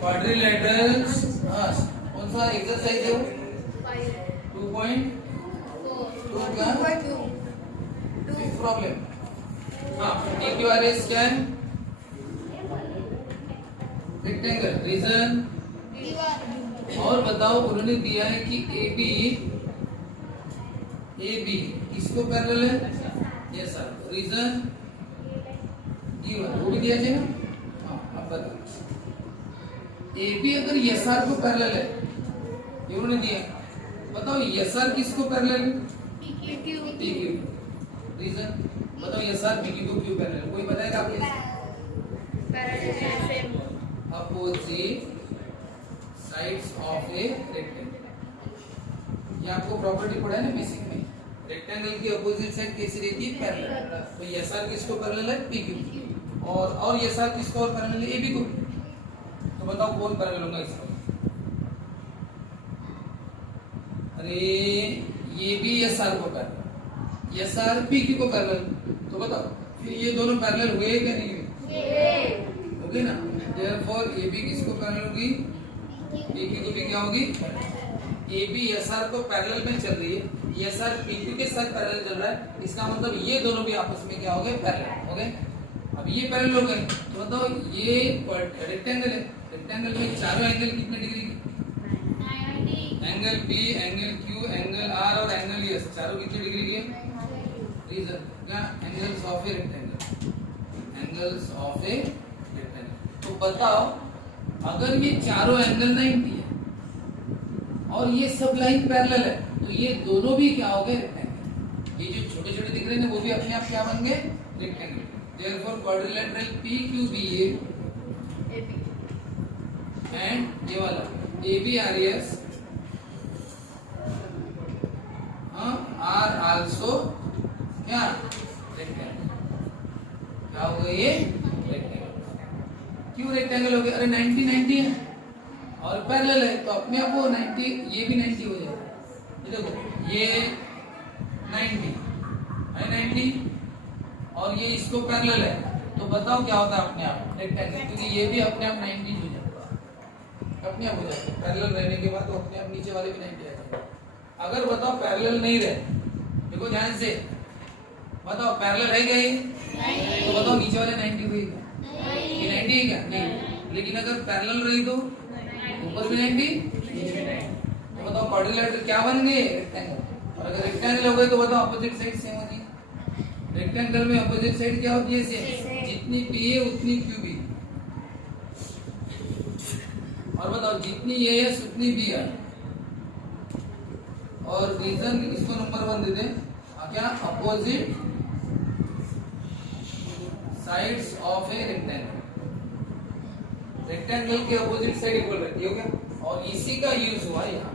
Quadrilaterals कौन सा exercise है वो 2.2 का प्रॉब्लम। हाँ इक्विवेलेंस क्या है रेक्टेंगल रीजन। और बताओ उन्होंने दिया है कि ए बी किसको पैरेलल है यस सर रीजन गिवन वो भी दिया है ना। हाँ अब बताओ ए बी अगर एस आर को पैरेलल है ये उन्होंने दिया बताओ एस आर किसको पैरेलल है पी क्यू रीजन बताओ एस आर पी क्यू को क्यों पैरेलल कोई बताएगा आपको opposite sides of a rectangle ये आपको प्रॉपर्टी पढ़ा है ना बेसिक में रेक्टेंगल की अपोजिट साइड कैसी रहती है पैरेलल। तो एस आर किसको पैरेलल है पी क्यू और एस आर किसको और पैरेलल है ए बी को। तो बताओ कौन पैरेलल होगा इसको अरे ये भी एस आर को parallel S R P Q को पैरेलल। तो बताओ फिर ये दोनों पैरेलल हुए क्या नहीं हुए ओके ना। देयरफॉर ए बी किसको पैरेलल होगी पी क्यू को भी क्या होगी ए बी एस आर को पैरेलल में चल रही है एस आर पी क्यू के साथ पैरेलल चल रहा है इसका मतलब ये दोनों भी आपस में क्या हो गए पैरेलल हो गए। अब ये पैरेलल हो गए तो बताओ ये रेक्टेंगल है रेक्टेंगल में चारों एंगल कितने डिग्री के angle P angle Q angle R और एंगल एस चारों कितने डिग्री के रीजन क्या angles of a rectangle angles of a rectangle. तो बताओ अगर ये चारों एंगल 90 है और ये सब लाइन पैरेलल है तो ये दोनों भी क्या हो गए रेक्टेंगल। ये जो छोटे छोटे दिख रहे हैं वो भी अपने आप क्या बन गए rectangle. Therefore quadrilateral PQBA and ये वाला ABRES आर आल्सो क्या रेक्टेंगल क्या हो गए ये रेक्टेंगल। क्यों रेक्टेंगल हो गए अरे 90 90 है और पैरेलल है तो अपने आप वो 90 ये भी 90 हो जाएगा। ये देखो ये 90 है 90 और ये इसको पैरेलल है तो बताओ क्या होता है अपने आप रेक्टेंगल क्योंकि ये भी अपने आप 90 हो जाता है अपने आप हो जाता है पैरेलल रहने के बाद तो अपने आप नीचे वाले भी 90 आ जाएंगे। अगर बताओ पैरेलल नहीं रहे देखो ध्यान से बताओ पैरेलल है क्या ये तो बताओ नीचे वाले 90 हुई ये 90 है क्या नहीं लेकिन अगर पैरेलल रही तो ऊपर भी 90 तो बताओ क्वाड्रिलेटरल क्या बन गए रेक्टेंगल। और अगर रेक्टेंगल हो गए तो बताओ अपोजिट साइड सेम होती है रेक्टेंगल में अपोजिट साइड क्या होती है सेम जितनी पी है उतनी क्यू भी और बताओ जितनी ए एस उतनी बी है और रीजन इसको नंबर 1 दे दे क्या opposite sides of a rectangle rectangle के अपोजिट साइड इक्वल रहती है क्या और इसी का यूज हुआ यहाँ।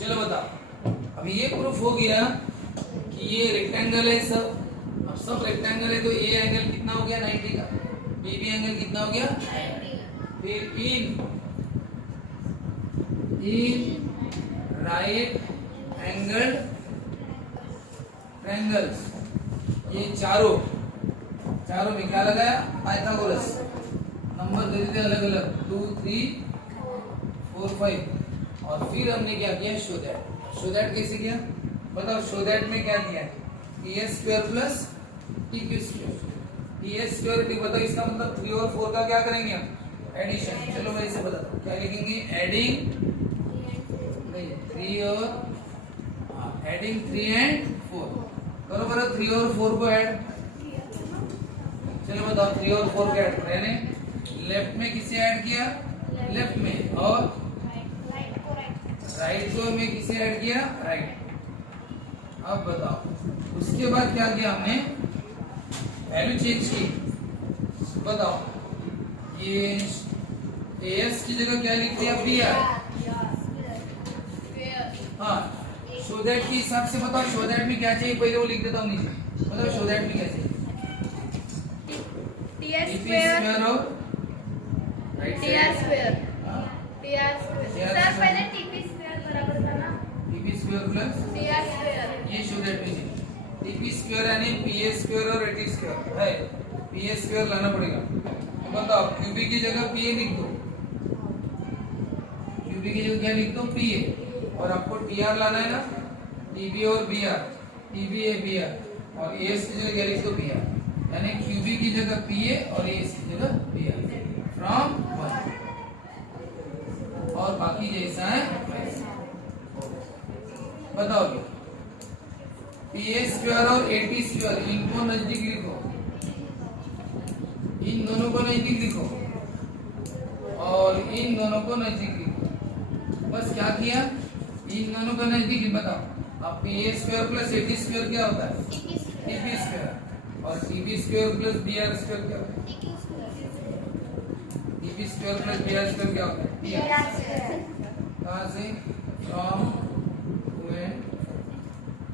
चलो बताओ अभी ये प्रूफ हो गया कि ये रेक्टेंगल है सब अब सब रेक्टेंगल है तो ए एंगल कितना हो गया 90 का बी भी एंगल कितना हो गया 90 फिर इन राइट एंगल ट्रायंगल्स ये चारों में क्या लगाया पाइथागोरस नंबर दे दिए अलग अलग 2 3 4 5 और फिर हमने क्या किया शो दैट कैसे किया बताओ शो दैट में क्या किया PS square plus PQ square PS square बताओ इसका मतलब 3 और 4 का क्या करेंगे हम एडिशन। चलो मैं इसे बताता हूँ क्या लिखेंगे एडिंग 3 एंड 4 करो 3 और 4 को ऐड। चलो बताओ 3 और 4 को ऐड मैंने लेफ्ट में किसे ऐड किया लेफ्ट में और राइट को में किसे ऐड किया राइट। अब बताओ उसके बाद क्या किया हमने वैल्यू चेंज की बताओ ये एस की जगह क्या लिख दिया PR हाँ शो दैट के हिसाब से बताओ शो दैट में क्या चाहिए पहले वो लिख देता हूँ नीचे बताओ शो दैट में क्या चाहिए TR स्क्वायर और TR स्क्वायर सर पहले TP स्क्वायर बराबर था ना TP square plus TR square ये शो दैट में चाहिए TP स्क्वायर यानी PS स्क्वायर और AT स्क्वायर है PS स्क्वायर लाना पड़ेगा। तो बताओ QB की जगह PA लिख दो क्यूबी की जगह क्या लिख दो पी ए, और आपको टी आर लाना है ना, टीबी और B R, TB A B R, और ए एस की जगह क्या लिख दो बी आर, यानी क्यूबी की जगह पी ए और ए एस की जगह बी आर फ्रॉम 1, और बाकी जैसा है वैसा। बताओ पी ए स्क्वायर और ए टी स्क्वायर इनको नजदीक लिखो, इन दोनों को नजदीक लिखो और इन दोनों को नजदीक लिखो। बस क्या किया, इन दोनों को नजदीक ही बताओ। अब P A square plus A T square क्या होता है, टीपी स्क्वायर, और TP square plus B R square क्या होता है, TP square plus B R square क्या होता है, टी आर। कहाँ से, फ्रॉम,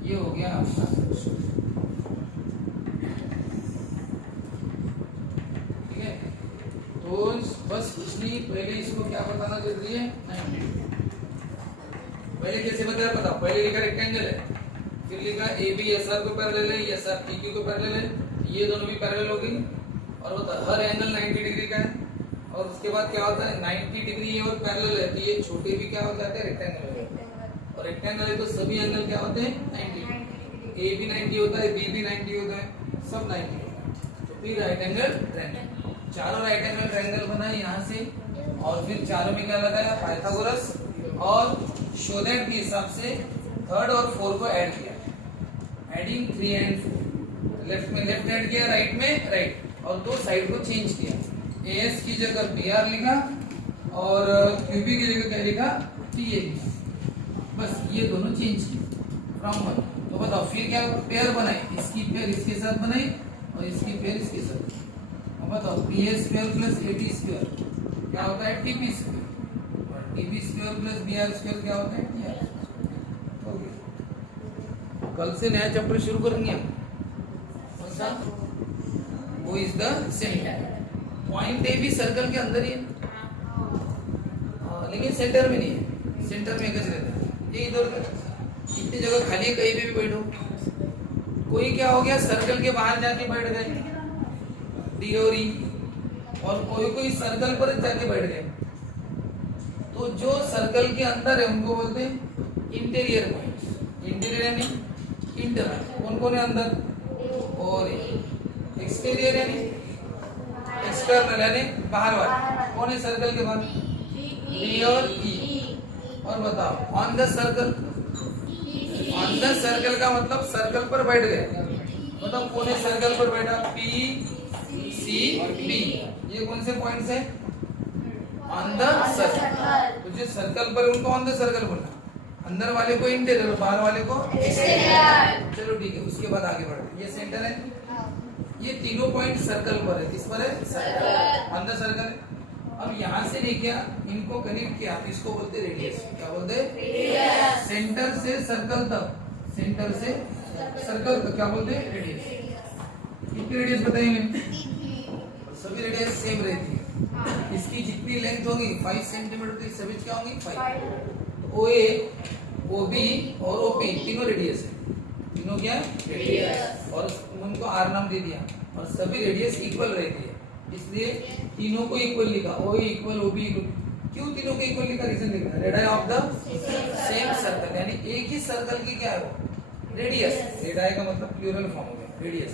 ये हो गया आपका। ठीक है, तो बस कुछ नहीं, पहले इसको क्या बताना जरूरी है, नहीं पहले कैसे बताया बताओ। पहले लिखा रेक्टेंगल है, फिर लिखा ए बी एस आर को पैरेलल है, एस आर पी क्यू को पैरेलल है, ये दोनों भी पैरेलल हो गई, और बता हर एंगल 90 डिग्री का है, और उसके बाद क्या होता है 90 डिग्री और पैरेलल है, तो ये छोटे भी क्या हो जाते हैं रेक्टेंगल, और रेक्टेंगल है तो सभी एंगल क्या होते हैं 90, ए भी 90 होता है, बी भी 90 होता है, सब 90 होता है। तो फिर राइट एंगल ट्रायंगल, चारों राइट एंगल ट्रायंगल बनाए यहाँ से, और फिर चारों में क्या लगाया पाइथागोरस, और शो दैट के हिसाब से थर्ड और फोर्थ को ऐड किया, एडिंग 3 एंड 4, लेफ्ट में लेफ्ट ऐड किया, राइट में राइट, और दो साइड को चेंज किया, ए एस की जगह बी आर लिखा और क्यूबी की जगह क्या लिखा टी ए लिखा, बस ये दोनों चेंज किए फ्रॉम 1। तो बताओ फिर क्या पेयर बनाई, इसकी पेयर इसके साथ बनाई और इसकी पेयर इसके साथ। अब बताओ P A square plus A T square क्या होता है टीपी स्क्वायर, और TP square plus B R square क्या होता है टी आर। कल से नया चैप्टर शुरू करेंगे हम, कौन सा, वो is the centre. Point A भी सर्कल के अंदर ही है, लेकिन सेंटर में नहीं है, सेंटर में कैसे रहता है, ये इधर उधर इतनी जगह खाली है, कहीं पे भी बैठो। कोई क्या हो गया सर्कल के बाहर जाके बैठ गए डी और ई, और कोई सर्कल पर जाके बैठ गए, तो जो सर्कल के अंदर है उनको बोलते हैं इंटीरियर पॉइंट। इंटीरियर यानी इंटरनल, कौन कौन है अंदर, और एक्सटीरियर यानी एक्सटर्नल यानी बाहर वाले, कौन है सर्कल के बाहर, डी और ई। और बताओ on the circle, on the circle का मतलब सर्कल पर बैठ गए, मतलब कौन है सर्कल पर बैठा, पी सी बी, ये कौन से पॉइंट्स है ऑन द सर्कल। तो जो सर्कल पर उनको ऑन द सर्कल बोलना, अंदर वाले को इंटीरियर, बाहर वाले को एक्सटीरियर। चलो ठीक है, उसके बाद आगे बढ़ते, ये सेंटर है, ये तीनों पॉइंट सर्कल पर है, किस पर है सर्कल, ऑन द सर्कल है। अब यहाँ से लेके इनको कनेक्ट किया, इसको बोलते रेडियस, क्या बोलते रेडियस। सेंटर से सर्कल तक, सेंटर से सर्कल तक क्या बोलते हैं रेडियस। कितनी रेडियस बताएंगे, सभी रेडियस सेम रहती है, इसकी जितनी लेंथ होगी 5 सेंटीमीटर, तो सभी क्या होंगी 5। ओ ए, ओ बी और ओ पी तीनों रेडियस है, तीनों क्या रेडियस, और उनको आर नाम दे दिया, और सभी रेडियस इक्वल रहती है, इसलिए तीनों को इक्वल लिखा, O equal O B equal. क्यों तीनों को इक्वल लिखा, रीजन लिखा, radius of the same circle, यानी एक ही सर्कल की क्या है वो रेडियस। रेडियस का मतलब प्लूरल फॉर्म हो गया रेडियस,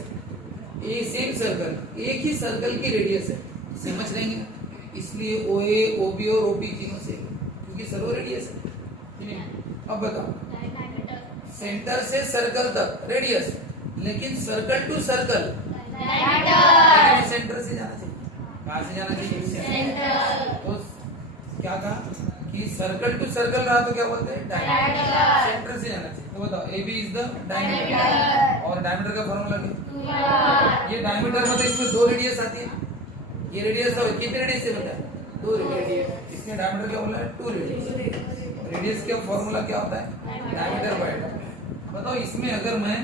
ए सेम सर्कल, एक ही सर्कल की रेडियस है, समझ लेंगे, इसलिए ओ ए ओ बी और ओ पी तीनों सेम, क्योंकि सर्व रेडियस है। अब बताओ सेंटर से सर्कल तक रेडियस, लेकिन सर्कल टू सर्कल सेंटर से जाना चाहिए, कहाँ से जाना चाहिए सेंटर। तो क्या कहा कि सर्कल टू सर्कल रहा तो क्या बोलते हैं डायमीटर, सेंटर से जाना चाहिए। तो बताओ A B is the diameter, और डायमीटर का फॉर्मूला क्या, ये डायमीटर मतलब इसमें 2 रेडियस आती है, ये रेडियस है, कितने रेडियस है बेटा 2 रेडियस, इसमें डायमीटर क्या बोला है 2 रेडियस। रेडियस का फॉर्मूला क्या होता है डायमीटर बाय। बताओ इसमें अगर मैं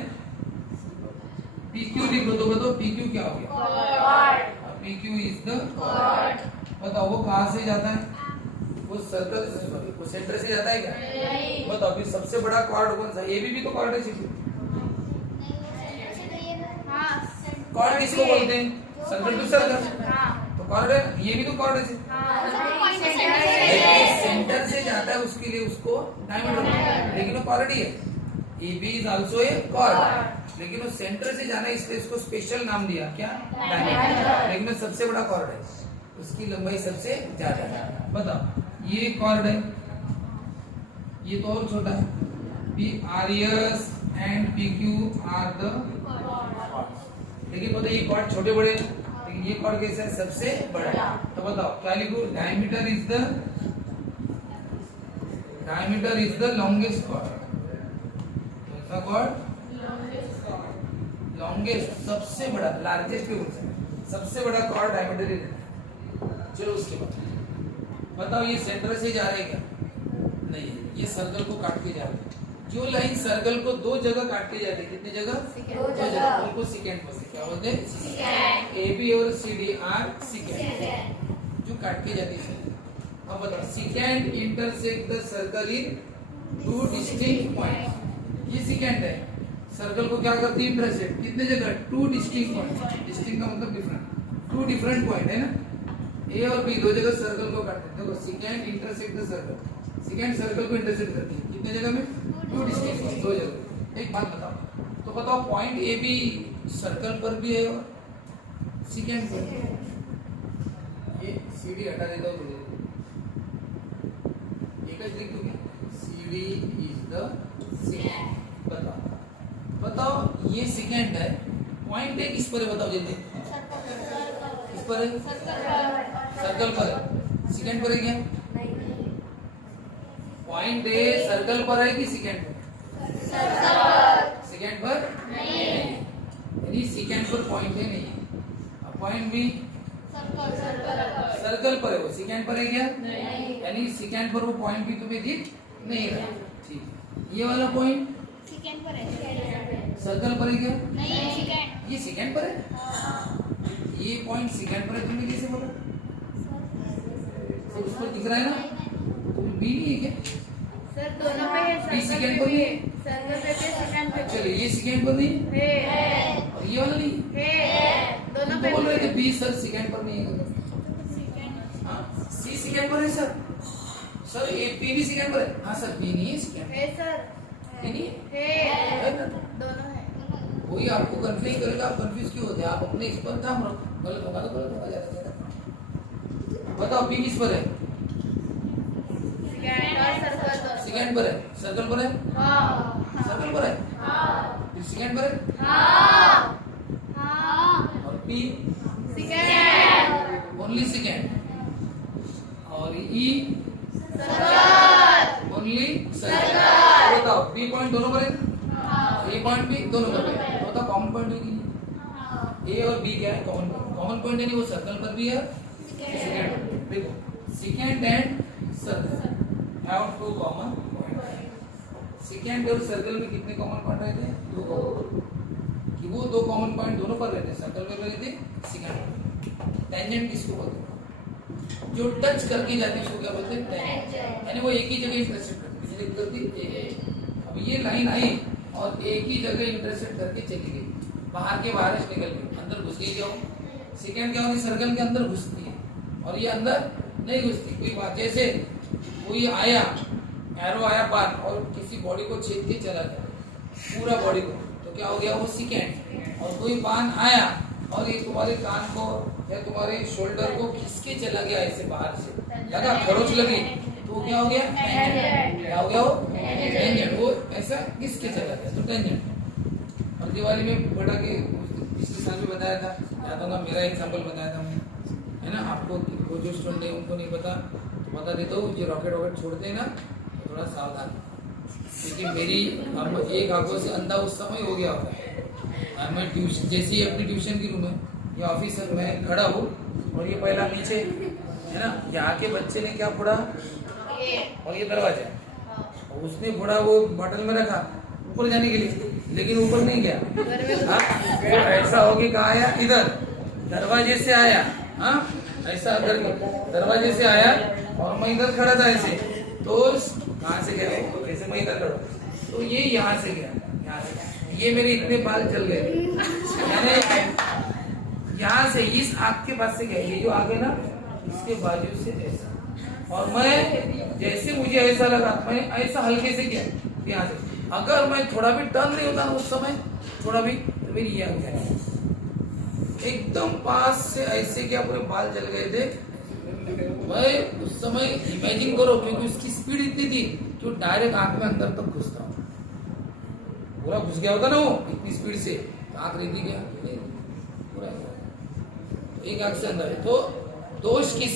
PQ लिख दो तो बताओ PQ क्या हो गया, PQ इज द कॉर्ड। बताओ वो कहाँ से जाता है, वो सर्कल से, वो सेंटर से जाता है क्या, बताओ फिर सबसे बड़ा कॉर्ड कौन सा, AB भी तो कॉर्ड है, कॉर्ड किसको बोलते हैं सर्कल टू सर्कल, तो कॉर्ड है, ये भी तो कॉर्ड है, सेंटर से जाता है उसके लिए उसको डायमीटर, लेकिन वो कॉर्ड ही है। AB is also a chord, लेकिन वो सेंटर से जाना है इसलिए इसको स्पेशल नाम दिया क्या, डायमीटर। लेकिन वो सबसे बड़ा कॉर्ड है, उसकी लंबाई सबसे ज्यादा है। बताओ ये कॉर्ड है, ये तो और छोटा है। PRS and PQ are the chords, लेकिन बताओ ये कॉर्ड छोटे बड़े, लेकिन ये कॉर्ड कैसा है, सबसे बड़ा। तो बताओ क्या लिखूं, diameter is the longest chord. कैसा कॉर्ड, लॉन्गेस्ट, सबसे बड़ा, लार्जेस्ट भी बोल सकते, सबसे बड़ा कॉर्ड डायमीटर इज। चलो उसके बाद बताओ ये सेंटर से जा रहे क्या, नहीं, ये सर्कल को काट के जा रहे हैं। जो लाइन सर्कल को दो जगह काट के जाती है, कितनी जगह, दो जगह, उनको सेकेंड बोलते हैं। क्या बोलते हैं, AB और CD आर सेकेंड, जो काट के जाती है। अब बताओ second intersect the circle in two distinct points. ये सेकेंड है, सर्कल को क्या करती है, इंटरसेक्ट कितने जगह, टू डिस्टिंक्ट पॉइंट्स। डिस्टिंक्ट का मतलब डिफरेंट, टू डिफरेंट पॉइंट है ना, A और B दो जगह सर्कल को काटते हैं। देखो second intersect the circle, second circle को इंटरसेक्ट करती है कितने जगह में, टू डिस्टिंक्ट पॉइंट, दो जगह। एक बात बताओ, तो बताओ पॉइंट AB सर्कल पर भी है और सेकेंड पर। ये CD हटा देता हूँ, एक ही लिख दूं क्या, CD इज द सेकेंड। बताओ ये सेकेंड है, पॉइंट है किस पर है, बताओ जल्दी, किस पर है, सर्कल पर है। सेकेंड पर है क्या, पॉइंट ए सर्कल पर है कि सेकेंड पर, सेकेंड पर नहीं, यानी सेकेंड पर पॉइंट है नहीं है। पॉइंट भी सर्कल पर है, वो सेकेंड पर है क्या, यानी सेकेंड पर वो पॉइंट भी तुम्हें दिख नहीं रहा। ठीक है, ये वाला पॉइंट सेकंड पर है, सर्कल पर है क्या, नहीं सेकंड, ये सेकेंड पर है, ये पॉइंट सेकेंड पर है, तुमने कैसे बोला, उस पर दिख रहा है ना, तो बी नहीं है क्या, सर दोनों पे है, बी सेकेंड पर नहीं है, सर्कल पे सेकंड पे चलो ये सेकेंड पर नहीं है, और ये वाला नहीं है दोनों तुम पे तो बोल रहे थे बी सर सेकेंड पर नहीं है, सेकंड हाँ सी सेकेंड पर है सर, सर ए पी भी सेकेंड पर है, हाँ सर बी नहीं है सेकेंड, है सर, बी नहीं है है, दोनों है। वही आपको कंफ्यूज करेगा, आप कंफ्यूज क्यों होते हैं, आप अपने इस पर काम रखो, गलत होगा तो गलत होगा, ज्यादा ज्यादा। बताओ बी किस पर है, सेकंड और सर्कल दोनों सेकेंड पर है, सर्कल पर है, हाँ सर्कल पर है, हाँ फिर सेकेंड पर है, हाँ हाँ और पी सेकंड ओनली सेकेंड, और ई सर्कल ओनली सर्कल। बताओ बी पॉइंट दोनों पर है, ए पॉइंट भी दोनों पर है, तो बताओ कॉमन पॉइंट है कि ए और बी क्या है, कॉमन पॉइंट, कॉमन पॉइंट यानी वो सर्कल पर भी है, सेकेंड। देखो secant and circle have two common point. Secant और सर्कल में कितने कॉमन पॉइंट रहते हैं, दो कॉमन, कि वो दो कॉमन पॉइंट दोनों पर रहते हैं, सर्कल में रहते हैं, सेकेंड। टेंजेंट किसको बोलते हैं, जो टच करके जाती है उसको क्या बोलते हैं, टेंजेंट, यानी वो एक ही जगह इंटरसेक्ट करती है। अब ये लाइन आई और एक ही जगह इंटरसेक्ट करके चली गई, बाहर के बाहर निकल गई, अंदर घुस गई, क्या हो सेकेंड क्या होगी, सर्कल के अंदर घुसती है, और ये अंदर नहीं घुसती। कोई बात जैसे कोई आया, एरो आया बाहर और किसी बॉडी को छेद के चला गया पूरा बॉडी को, तो क्या हो गया, वो सेकेंड। और कोई बाण आया और ये तुम्हारे कान को या तुम्हारे शोल्डर को खींच के चला गया ऐसे बाहर से, लगा खरोच लगी, तो क्या हो गया, टेंजेंट। क्या हो गया, वो टेंजेंट, वो ऐसा घिस के चला गया, तो टेंजेंट। और दिवाली में बड़ा के पिछले साल में बताया था, याद होगा, मेरा एग्जाम्पल बताया था मैंने, है ना, आपको वो जो स्टूडेंट है उनको नहीं पता तो बता देता हूँ, जो रॉकेट वॉकेट छोड़ते हैं ना, तो थोड़ा सावधान, क्योंकि मेरी हम एक आंखों से अंधा उस समय हो गया होता है। मैं ट्यूशन, जैसे ही अपनी ट्यूशन की रूम है या ऑफिस में मैं खड़ा हूँ और ये पहला नीचे है ना, यहाँ के बच्चे ने क्या फोड़ा, और ये दरवाजा और उसने फोड़ा वो बॉटल में रखा ऊपर जाने के लिए, लेकिन ऊपर नहीं गया, हाँ ऐसा हो गया, कहाँ आया, इधर दरवाजे से आया, हाँ ऐसा करके दरवाजे से आया और मैं इधर खड़ा था ऐसे, तो कहाँ से गया, ऐसे मैं इधर खड़ा, तो ये यहाँ से गया, यहाँ से ये मेरे इतने बाल चल गए, यानी यहाँ से इस आँख के पास से गया, ये जो आगे ना इसके बाजू से ऐसा, और मैं जैसे मुझे ऐसा लगा मैं ऐसा हल्के से किया यहाँ से, अगर मैं थोड़ा भी टर्न नहीं होता ना उस समय, थोड़ा भी, तो मेरी ये हो जाएगा एकदम पास से ऐसे क्या पूरे बाल जल गए थे। मैं उस समय इमेजिन करो, क्योंकि उसकी स्पीड इतनी थी कि वो डायरेक्ट आंख में अंदर तक घुसता, पूरा घुस गया होता ना वो इतनी स्पीड से, तो आंख रहती क्या पूरा एक आंख से अंदर है। तो दोष की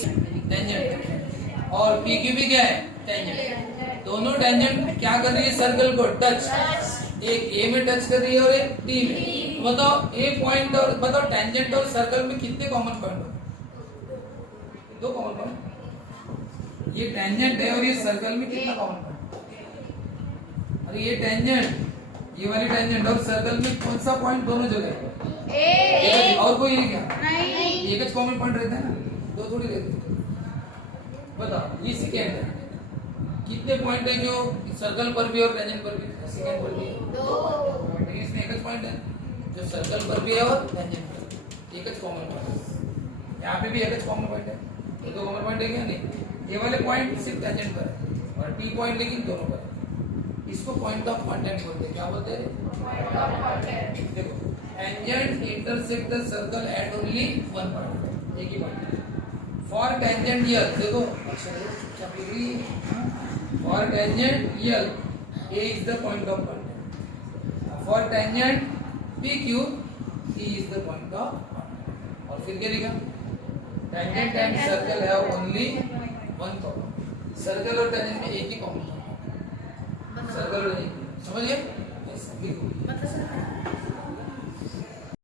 टेंजेंट और पी क्यू भी क्या है टेंजेंट, दोनों टेंजेंट क्या कर रही है सर्कल को टच, एक ए में टच कर रही है और एक डी में। तो बताओ ए पॉइंट और बताओ टेंजेंट और सर्कल में कितने कॉमन पॉइंट हो, दो कॉमन पॉइंट, ये टेंजेंट है और ये सर्कल में कितना कॉमन पॉइंट, अरे ये टेंजेंट, ये वाली टेंजेंट और सर्कल में कौन सा पॉइंट दोनों जगह है, और कोई है क्या, एक ज कॉमन पॉइंट रहता है ना, दो थोड़ी रहते। बताओ ये सेकेंड है, कितने पॉइंट है जो सर्कल पर भी और टेंजेंट पर भी, सेकेंड पर भी दो, इसमें एक ज पॉइंट है जो सर्कल पर भी है और टेंजेंट पर, एक ज कॉमन पॉइंट, यहाँ पे भी एक ज कॉमन पॉइंट है, तो दो कॉमन पॉइंट है क्या, नहीं, ये वाले पॉइंट सिर्फ टेंजेंट पर है और पी पॉइंट लेकिन दोनों पर है, इसको पॉइंट ऑफ कांटेक्ट बोलते हैं। क्या बोलते हैं, देखो tangent intersect the circle at only one point, एक ही पॉइंट। फॉर टेंजेंट यल, देखो अक्षर चुपचाप लिख ली, for tangent YL A is the point of contact, for tangent P Q E is the point of contact. और फिर क्या लिखा, tangent and circle have only one common, circle और टेंजेंट में एक ही कॉमन, सर्कल और नहीं, समझिए ऐसा लिखो।